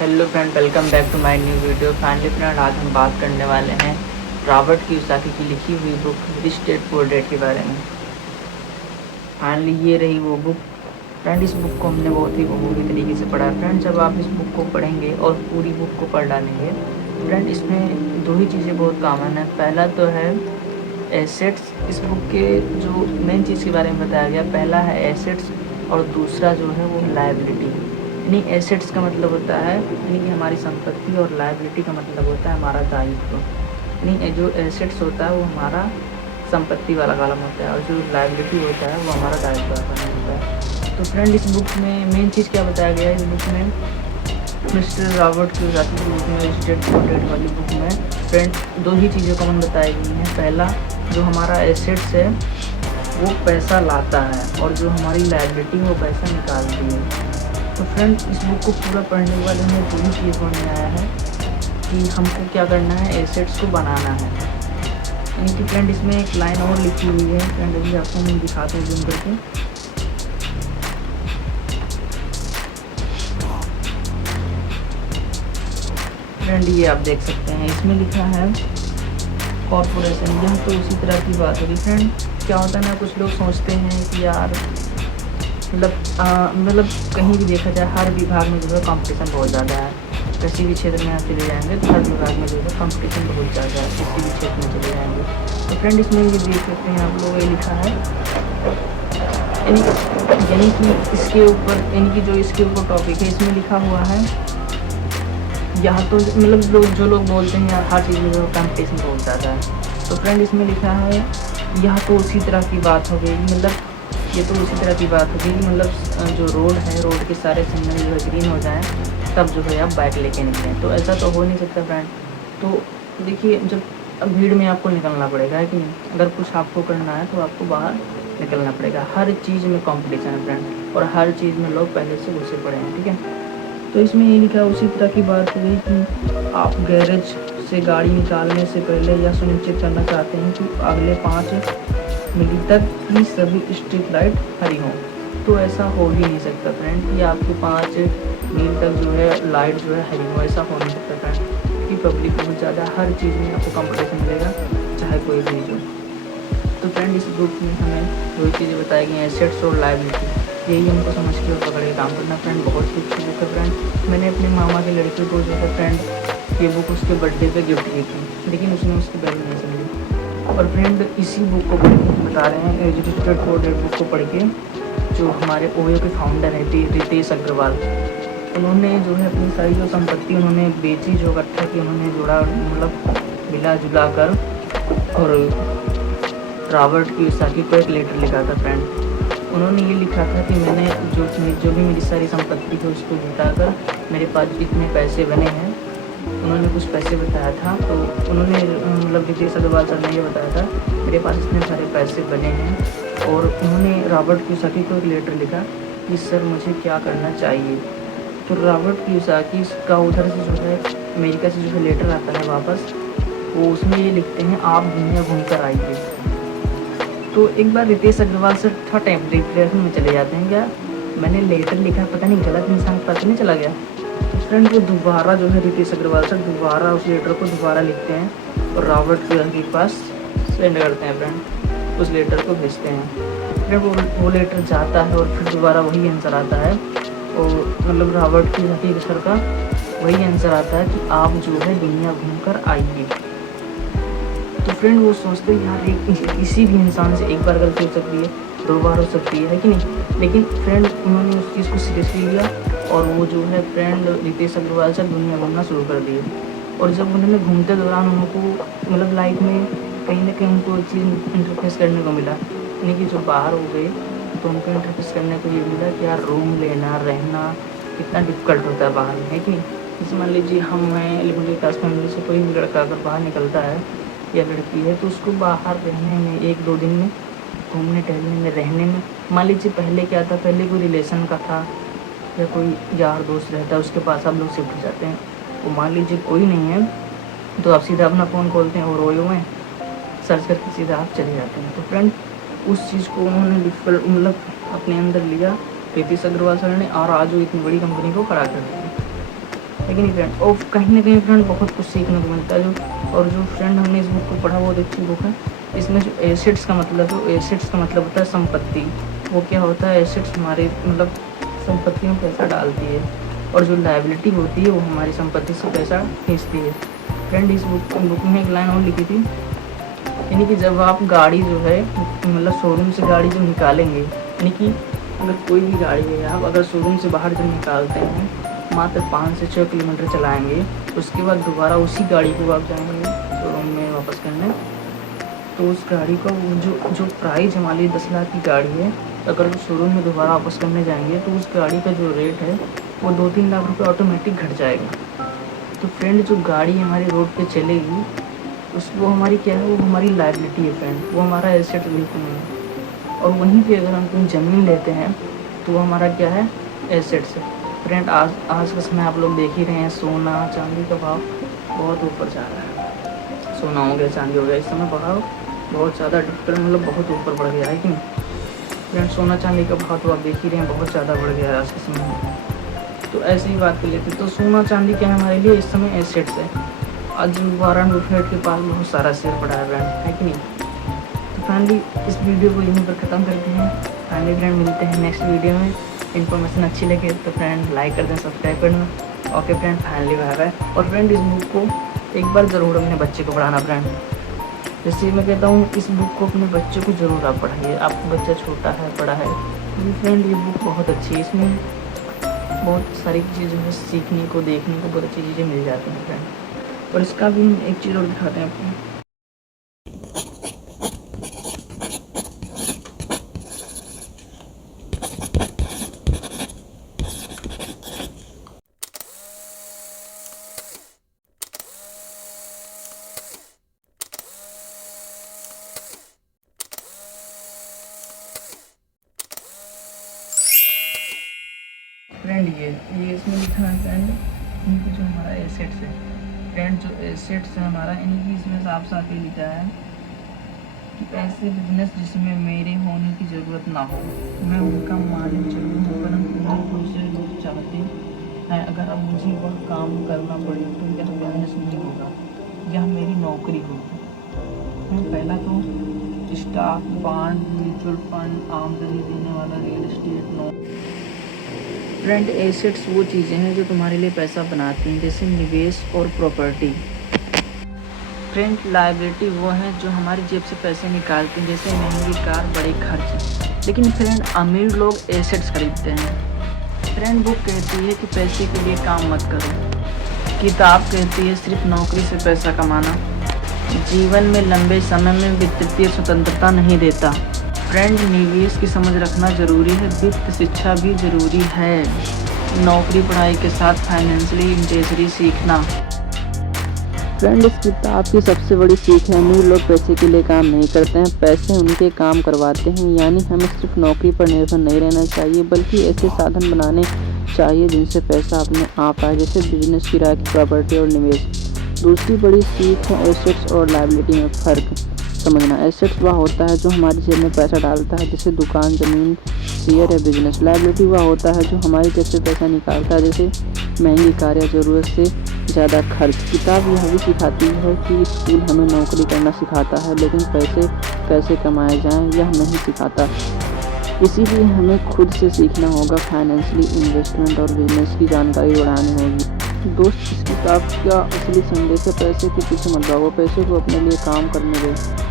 Hello friend, welcome back to my new video. Finally friend, आज हम बात करने वाले हैं रॉबर्ट कियोसाकी की लिखी हुई book rich dad poor dad के बारे में। फाइनली ये रही वो बुक। फ्रेंड, इस बुक को हमने बहुत ही बहुमूल्य तरीके से पढ़ा। फ्रेंड, जब आप इस बुक को पढ़ेंगे और पूरी बुक को पढ़ डालेंगे, फ्रेंड इसमें दो ही चीज़ें बहुत कॉमन है। पहला तो है एसेट्स। इस बुक के जो मेन चीज़ के बारे में बताया गया, पहला है एसेट्स और दूसरा जो है वो लायबिलिटी। यानी एसेट्स का मतलब होता है यानी कि हमारी संपत्ति, और लायबिलिटी का मतलब होता है हमारा दायित्व। यानी जो एसेट्स होता है वो हमारा संपत्ति वाला कॉलम होता है, और जो लायबिलिटी होता है वो हमारा दायित्व वाला कॉलम होता है। तो फ्रेंड, इस बुक में मेन चीज़ क्या बताया गया है? इस बुक में मिस्टर रॉबर्ट कियोसाकी की बुक में, रिच डैड पुअर डैड वाली बुक में फ्रेंड दो ही चीज़ें कॉमन बताई गई हैं। पहला, जो हमारा एसेट्स है वो पैसा लाता है, और जो हमारी लायबिलिटी है वो पैसा निकालती है। तो फ्रेंड, इस बुक को पूरा पढ़ने के बाद हमें पूरी चीज़ समझ में आया है कि हमको क्या करना है, एसेट्स को बनाना है। यानी कि फ्रेंड, इसमें एक लाइन और लिखी हुई है। फ्रेंड, अभी आपको हम दिखाते हैं जूम करके। फ्रेंड, ये आप देख सकते हैं, इसमें लिखा है कॉर्पोरेशन। यह तो उसी तरह की बात होगी। फ्रेंड, क्या होता है ना, कुछ लोग सोचते हैं कि यार मतलब कहीं भी देखा जाए, हर विभाग में जो है कंपटीशन बहुत ज़्यादा है। किसी भी क्षेत्र में आप चले जाएंगे तो हर विभाग में जो है कंपटीशन बहुत ज़्यादा है, किसी भी क्षेत्र में चले जाएंगे। तो फ्रेंड, इसमें ये देख सकते हैं आप लोग, ये लिखा है यानी कि इसके ऊपर, यानी कि जो इसके ऊपर टॉपिक है इसमें लिखा हुआ है, यहाँ तो मतलब जो लोग बोलते हैं यार हर चीज़ में जो कंपटीशन बहुत ज़्यादा है। तो फ्रेंड, इसमें लिखा है यह तो उसी तरह की बात हो गई, मतलब ये तो उसी तरह की बात होगी कि मतलब जो रोड है, रोड के सारे सिग्नल जो है ग्रीन हो जाएं, तब जो है आप बाइक लेके निकलें। तो ऐसा तो हो नहीं सकता फ्रेंड। तो देखिए, जब भीड़ में आपको निकलना पड़ेगा, है कि नहीं? अगर कुछ आपको करना है तो आपको बाहर निकलना पड़ेगा। हर चीज़ में कॉम्पिटिशन है फ्रेंड, और हर चीज़ में लोग पहले से घुसे पड़े हैं, ठीक है। तो इसमें ये लिखा उसी तरह की बात हो गई कि आप गैरेज से गाड़ी निकालने से पहले यह सुनिश्चित करना चाहते हैं कि अगले 5 मिनट तक की सभी स्ट्रीट लाइट हरी हों। तो ऐसा हो ही नहीं सकता फ्रेंड कि आपके 5 मिनट तक जो है लाइट जो है हरी हो, ऐसा हो नहीं सकता फ्रेंड। कि पब्लिक बहुत ज़्यादा, हर चीज़ में आपको कंपटीशन मिलेगा, चाहे कोई भी हो। तो फ्रेंड, इस बुक में हमें दो चीज़ें बताई गई हैं, एसेट्स और लायबिलिटी। यही हमको समझ के और पकड़ के काम करना फ्रेंड। बहुत ही अच्छी बुक है फ्रेंड। मैंने अपने मामा के लड़के को जो है फ्रेंड ये बुक उसके बर्थडे पे गिफ्ट की थी, लेकिन उसने उसकी वैल्यू नहीं समझी। और फ्रेंड, इसी बुक को पढ़ के बता रहे हैं, rich dad poor dad book को पढ़ के जो हमारे ओयो के फाउंडर हैं रितेश अग्रवाल, उन्होंने जो है अपनी सारी जो संपत्ति उन्होंने बेची, जो इकट्ठा की उन्होंने जोड़ा, मतलब मिला जुला कर, और रॉबर्ट कियोसाकी को एक लेटर लिखा था फ्रेंड। उन्होंने ये लिखा था कि मैंने जो भी मेरी सारी संपत्ति है उसको जुटाकर मेरे पास इतने पैसे बने हैं। उन्होंने कुछ पैसे बताया था, तो उन्होंने मतलब रितेश अग्रवाल सर ने ये बताया था मेरे पास इतने सारे पैसे बने हैं। और उन्होंने रॉबर्ट कियोसाकी को एक लेटर लिखा कि सर मुझे क्या करना चाहिए। तो रॉबर्ट कियोसाकी का उधर से जो है अमेरिका से जो है लेटर आता है वापस, वो उसमें ये लिखते हैं आप दुनिया घूम कर आइए। तो एक बार रितेश अग्रवाल सर थोड़ा टाइम डिप्रेशन में चले जाते हैं, क्या मैंने लेटर लिखा, पता नहीं गलत इंसान के पास नहीं चला गया। तो फ्रेंड, वो दोबारा जो है रितेश अग्रवाल सर दोबारा उस लेटर को दोबारा लिखते हैं और रॉबर्ट कियोसाकी के पास सेंड करते हैं फ्रेंड, उस लेटर को भेजते हैं। फिर वो लेटर जाता है और फिर दोबारा वही आंसर आता है, और मतलब रॉबर्ट कियोसाकी सर का वही आंसर आता है कि आप जो है दुनिया घूम कर आइए। तो फ्रेंड, वो सोचते हैं यार एक किसी भी इंसान से एक बार गलती हो सकती है, 2 बार हो सकती है कि नहीं? लेकिन फ्रेंड, उन्होंने उस चीज़ को सीरियसली लिया, और वो जो है फ्रेंड रितेश अग्रवाल से दुनिया घूमना शुरू कर दिए। और जब उन्होंने घूमते दौरान उनको मतलब लाइफ में कहीं ना कहीं उनको एक चीज़ इंटरफेस करने को मिला, यानी कि जो बाहर हो गए तो उनको इंटरफेस करने को ये मिला कि यार रूम लेना रहना कितना डिफ़िकल्ट होता है बाहर में, है कि नहीं? जैसे मान लीजिए हम हैं मिडिल क्लास फैमिली से, कोई भी लड़का अगर बाहर निकलता है या लड़की है, तो उसको बाहर रहने में 1-2 दिन में, घूमने टहलने में, रहने में, मान लीजिए पहले क्या था, पहले कोई रिलेशन का था या कोई यार दोस्त रहता है उसके पास आप लोग शिफ्ट हो जाते हैं। तो मान लीजिए कोई नहीं है तो आप सीधा अपना फ़ोन खोलते हैं और ओयो में सर्च करके सीधा आप चले जाते हैं। तो फ्रेंड, उस चीज़ को उन्होंने मतलब अपने अंदर लिया रितेश अग्रवाल सर ने, और आज वो इतनी बड़ी कंपनी को खड़ा कर दिया। है कि नहीं फ्रेंड। और कहीं ना कहीं फ्रेंड बहुत कुछ सीखने को मिलता है। और जो फ्रेंड हमने इस बुक को पढ़ा बहुत अच्छी बुक है। इसमें जो एसेट्स का मतलब होता है संपत्ति। वो क्या होता है, एसेट्स हमारे मतलब संपत्तियों में पैसा डालती है, और जो लायबिलिटी होती है वो हमारी संपत्ति से पैसा खींचती है। फ्रेंड इस बुक में एक लाइन और लिखी थी, यानी कि जब आप गाड़ी जो है मतलब शोरूम से गाड़ी जो निकालेंगे, यानी कि अगर कोई भी गाड़ी है, आप अगर शोरूम से बाहर जब निकालते हैं मात्र 5 से 6 किलोमीटर चलाएंगे, उसके बाद दोबारा उसी गाड़ी को आप जाएंगे शोरूम में वापस करने, तो उस गाड़ी का वो जो प्राइस हमारी 10 लाख की गाड़ी है, अगर शोरूम में दोबारा वापस करने जाएंगे तो उस गाड़ी का जो रेट है वो 2-3 लाख रुपये ऑटोमेटिक घट जाएगा। तो फ्रेंड जो गाड़ी हमारी रोड पे चलेगी वो हमारी क्या है, वो हमारी लायबिलिटी है फ्रेंड, वो हमारा एसेट बिल्कुल नहीं है। और वहीं पे अगर हम कोई ज़मीन लेते हैं तो वो हमारा क्या है, एसेट्स है। फ्रेंड आज का समय आप लोग देख ही रहे हैं, सोना चांदी का भाव बहुत ऊपर जा रहा है। सोना हो गया, चांदी हो गया, इस समय भाव बहुत ज़्यादा मतलब बहुत ऊपर बढ़ गया है कि नहीं फ्रेंड। सोना चांदी का भाव तो आप देख ही रहे हैं बहुत ज़्यादा बढ़ गया है आज के समय में। तो ऐसे ही बात कर लेते, तो सोना चांदी क्या है हमारे लिए इस समय एसेट्स है। आज वारन बफेट के पास बहुत सारा शेयर पड़ा है फ्रेंड, है कि नहीं। तो फाइनली इस वीडियो को यहीं पर ख़त्म करते हैं। फाइनली फ्रेंड मिलते हैं नेक्स्ट वीडियो में। इन्फॉर्मेशन अच्छी लगे तो फ्रेंड लाइक कर दें, सब्सक्राइब करना। Okay friend, finally bye bye. और फ्रेंड इस बुक को एक बार ज़रूर अपने बच्चे को पढ़ाना फ्रेंड। जैसे मैं कहता हूँ इस बुक को अपने बच्चे को ज़रूर आप पढ़ाइए, आपका बच्चा छोटा है बड़ा है, क्योंकि फ्रेंड ये बुक बहुत अच्छी है। इसमें बहुत सारी चीज़ें हैं सीखने को, देखने को बहुत अच्छी चीज़ें मिल जाती हैं फ्रेंड। और इसका भी हम एक चीज़ और दिखाते हैं आपको। फ्रेंड ये इसमें लिखा है फ्रेंड, इनकी जो हमारा एसेट्स है फ्रेंड, जो एसेट्स है हमारा, इनकी इसमें साफ साफ ये लिखा है कि ऐसे बिजनेस जिसमें मेरे होने की ज़रूरत ना हो, मैं उनका मालिक जरूर हूँ, परंतु दूसरे लोग चाहते हैं अगर अब मुझे वह काम करना पड़े तो यह बिजनेस नहीं होगा, यह मेरी नौकरी होगी। पहला तो स्टॉक, बॉन्ड, म्यूचुअल फंड, आमदनी देने वाला real estate, no friend. Assets वो चीज़ें हैं जो तुम्हारे लिए पैसा बनाती हैं, जैसे निवेश और प्रॉपर्टी। फ्रेंड लायबिलिटी वो हैं जो हमारी जेब से पैसे निकालती हैं, जैसे महंगी कार, बड़े खर्च। लेकिन फ्रेंड अमीर लोग एसेट्स खरीदते हैं। फ्रेंड बुक कहती है कि पैसे के लिए काम मत करो, किताब कहती है सिर्फ नौकरी से पैसा कमाना जीवन में लंबे समय में वित्तीय स्वतंत्रता नहीं देता। फ्रेंड निवेश की समझ रखना ज़रूरी है, वित्त शिक्षा भी ज़रूरी है। नौकरी पढ़ाई के साथ फाइनेंशियली लिटरेसी सीखना। फ्रेंड इस किताब की सबसे बड़ी सीख है, अमीर लोग पैसे के लिए काम नहीं करते हैं, पैसे उनके काम करवाते हैं। यानी हमें सिर्फ नौकरी पर निर्भर नहीं रहना चाहिए, बल्कि ऐसे साधन बनाने चाहिए जिनसे पैसा अपने आप आए, जैसे बिजनेस, किराए की प्रॉपर्टी और निवेश। दूसरी बड़ी सीख है एसेट्स और लायबिलिटी में फ़र्क समझना। एसेट्स वह होता है जो हमारी जेब में पैसा डालता है, जैसे दुकान, ज़मीन, शेयर या बिजनेस। लायबिलिटी वह होता है जो हमारी जेब से पैसा निकालता है, जैसे महंगी कार या ज़रूरत से ज़्यादा खर्च। किताब यह भी सिखाती है कि स्कूल हमें नौकरी करना सिखाता है, लेकिन पैसे कैसे कमाए जाएं यह नहीं सिखाता। इसीलिए हमें खुद से सीखना होगा, फाइनेंशियली इन्वेस्टमेंट और बिजनेस की जानकारी बढ़ानी होगी। दोस्त इस किताब का असली संदेश है, पैसे के पीछे मत भागो, पैसे को अपने लिए काम करने दो।